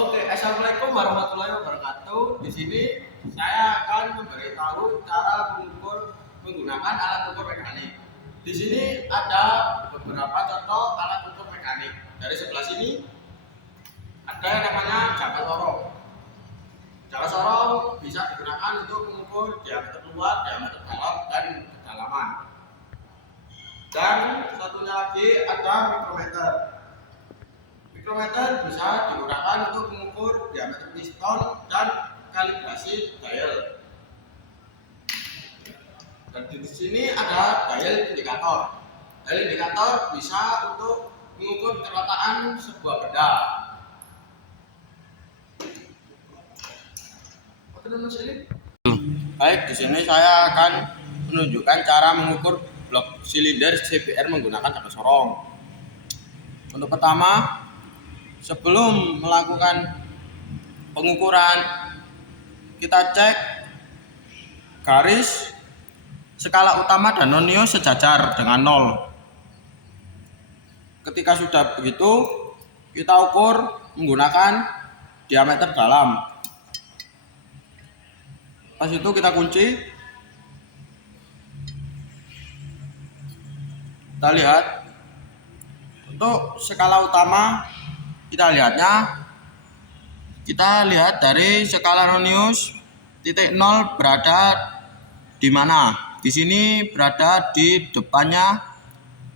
Oke, assalamualaikum warahmatullahi wabarakatuh. Di sini saya akan memberitahu cara mengukur menggunakan alat ukur mekanik. Di sini ada beberapa contoh alat ukur mekanik. Dari sebelah sini ada yang namanya jangka sorong. Jangka sorong bisa digunakan untuk mengukur diameter luar, diameter dalam, dan kedalaman. Dan satunya lagi ada mikrometer. Mikrometer bisa digunakan untuk mengukur diameter piston dan kalibrasi dial. Dan di sini ada dial indikator. Dial indikator bisa untuk mengukur keratakan sebuah benda. Baik, di sini saya akan menunjukkan cara mengukur blok silinder CBR menggunakan jangka sorong. Untuk pertama, sebelum melakukan pengukuran, kita cek garis skala utama dan nonio sejajar dengan 0. Ketika sudah begitu, kita ukur menggunakan diameter dalam. Pas itu kita kunci. Kita lihat untuk skala utama, kita lihat dari skala nonius titik 0 berada di mana? Di sini berada di depannya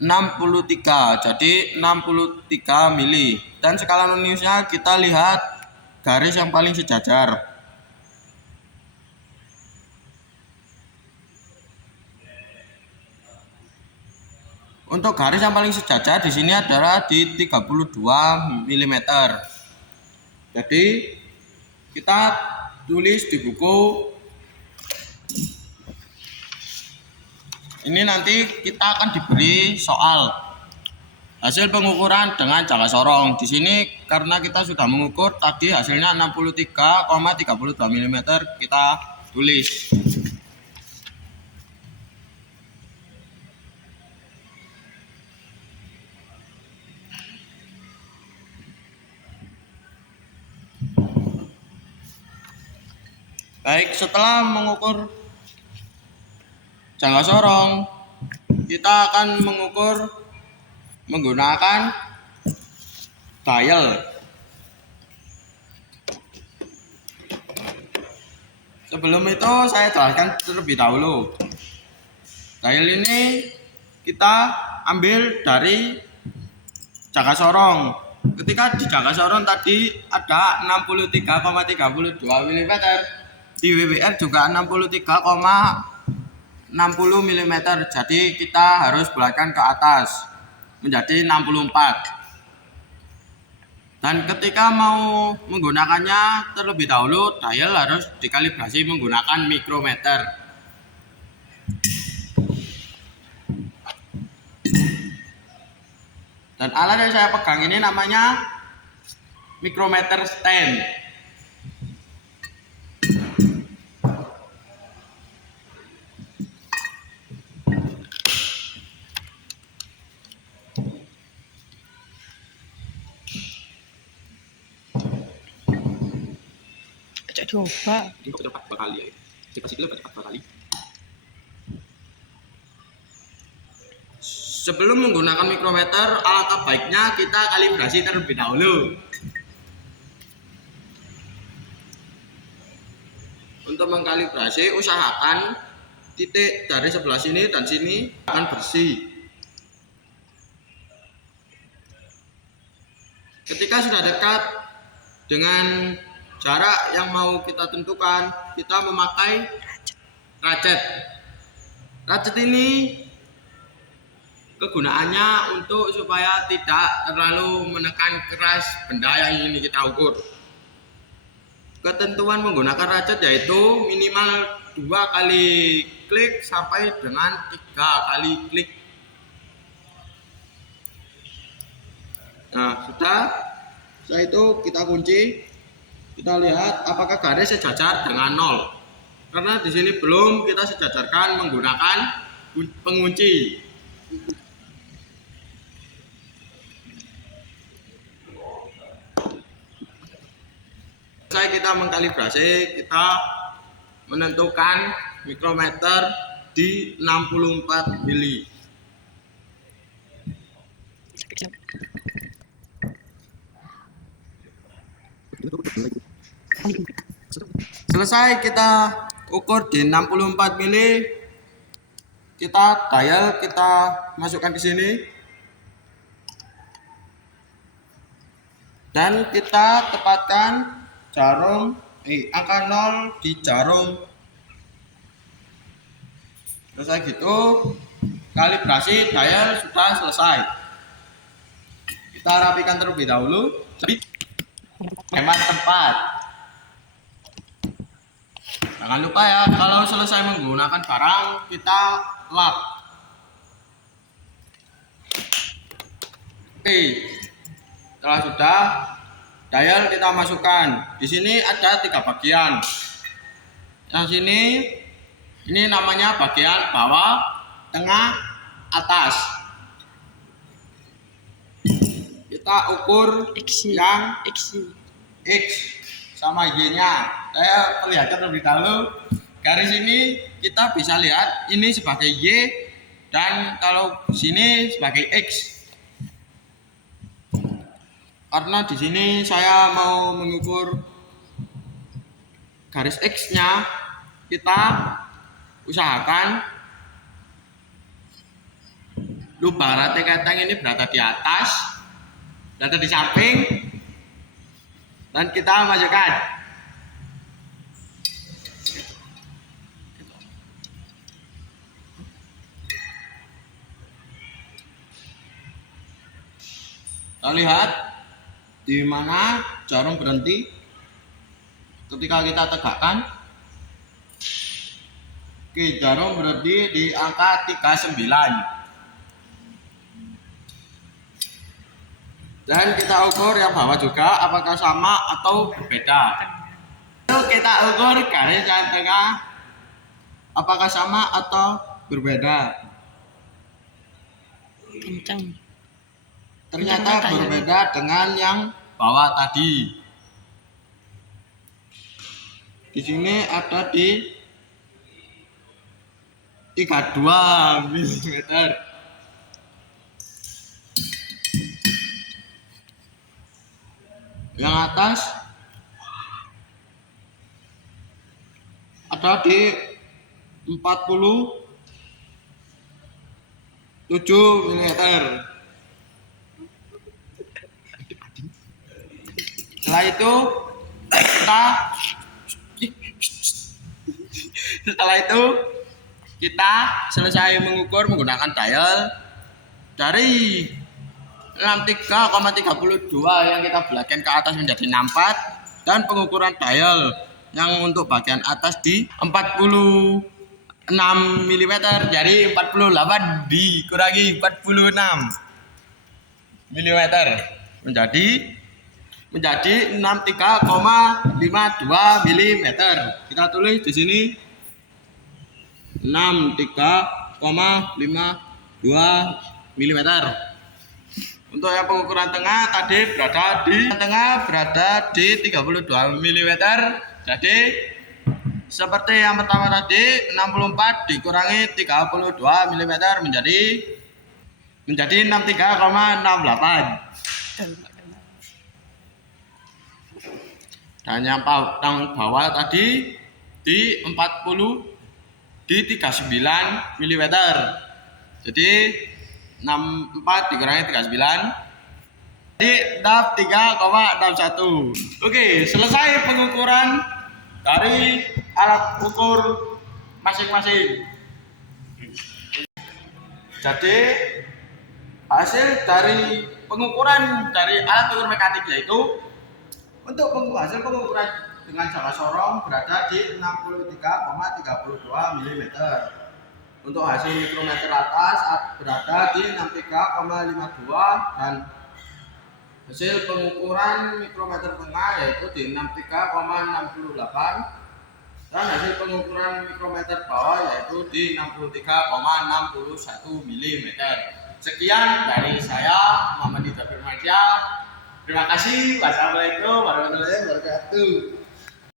63, jadi 63 mili. Dan skala noniusnya kita lihat garis yang paling sejajar. Untuk garis yang paling sejajar di sini adalah di 32 mm. Jadi kita tulis di buku. Ini nanti kita akan diberi soal hasil pengukuran dengan jangka sorong. Di sini karena kita sudah mengukur tadi hasilnya 63,32 mm, kita tulis. Baik, setelah mengukur jangka sorong, kita akan mengukur menggunakan dial. Sebelum itu saya jelaskan terlebih dahulu. Dial ini kita ambil dari jangka sorong. Ketika di jangka sorong tadi ada 63,32 mm. Di WBR juga 63,60 mm. Jadi kita harus bulatkan ke atas menjadi 64. Dan ketika mau menggunakannya terlebih dahulu, dial harus dikalibrasi menggunakan mikrometer. Dan alat yang saya pegang ini namanya mikrometer stand. Coba. Sebelum menggunakan mikrometer, alangkah baiknya kita kalibrasi terlebih dahulu. Untuk mengkalibrasi, usahakan titik dari sebelah sini dan sini akan bersih. Ketika sudah dekat dengan jarak yang mau kita tentukan, kita memakai ratchet. Ratchet ini kegunaannya untuk supaya tidak terlalu menekan keras benda yang ingin kita ukur. Ketentuan menggunakan ratchet yaitu minimal 2 kali klik sampai dengan 3 kali klik. Nah, sudah. Setelah itu kita kunci. Kita lihat apakah garis sejajar dengan 0. Karena di sini belum kita sejajarkan menggunakan pengunci. selesai kita mengkalibrasi, kita menentukan mikrometer di 64 mili. Selesai kita ukur di 64 mili, kita dial, kita masukkan ke sini dan kita tepatkan jarum angka 0 di jarum. Selesai gitu, kalibrasi dial sudah selesai. Kita rapikan terlebih dahulu, jadi hemat tempat. Jangan lupa ya, kalau selesai menggunakan barang kita lap. Oke, setelah sudah dial kita masukkan. Di sini ada 3 bagian. Yang sini ini namanya bagian bawah, tengah, atas. Kita ukur yang X sama Y-nya. Saya perlihatkan terlebih dahulu. Garis ini kita bisa lihat ini sebagai Y dan kalau sini sebagai X. Karena di sini saya mau mengukur garis X-nya, kita usahakan lubang rantai keteng ini berada di atas, berada di samping, dan kita masukkan. Kita lihat di mana jarum berhenti ketika kita tegakkan. Oke, jarum berhenti di angka 39. Dan kita ukur yang bawah juga apakah sama atau berbeda. Lalu kita ukur garis yang tengah apakah sama atau berbeda. Kencang. Ternyata berbeda dengan yang bawah tadi. Di sini ada di 32 mm. Yang atas ada di 47 mm. Setelah itu kita selesai mengukur menggunakan dial dari 63,32 yang kita bulatkan ke atas menjadi 64 dan pengukuran dial yang untuk bagian atas di 46 mm, jadi 48 dikurangi 46 mm menjadi 63,52 mm. Kita tulis di sini 63,52 mm. Untuk yang pengukuran tengah tadi berada di 32 mm. Jadi seperti yang pertama tadi 64 dikurangi 32 mm menjadi 63,68. Dan yang bawah tadi di 39 mm. Jadi 64 dikurangi 39 jadi 63,61. Oke, selesai pengukuran dari alat ukur masing-masing. Jadi hasil dari pengukuran dari alat ukur mekanik yaitu untuk hasil pengukuran dengan jangka sorong berada di 63,32 mm. Untuk hasil mikrometer atas berada di 63,52 dan hasil pengukuran mikrometer tengah yaitu di 63,68 dan hasil pengukuran mikrometer bawah yaitu di 63,61 mm. Sekian dari saya, Muhammad Ida Firmansyah. Terima kasih. Wassalamualaikum warahmatullahi wabarakatuh.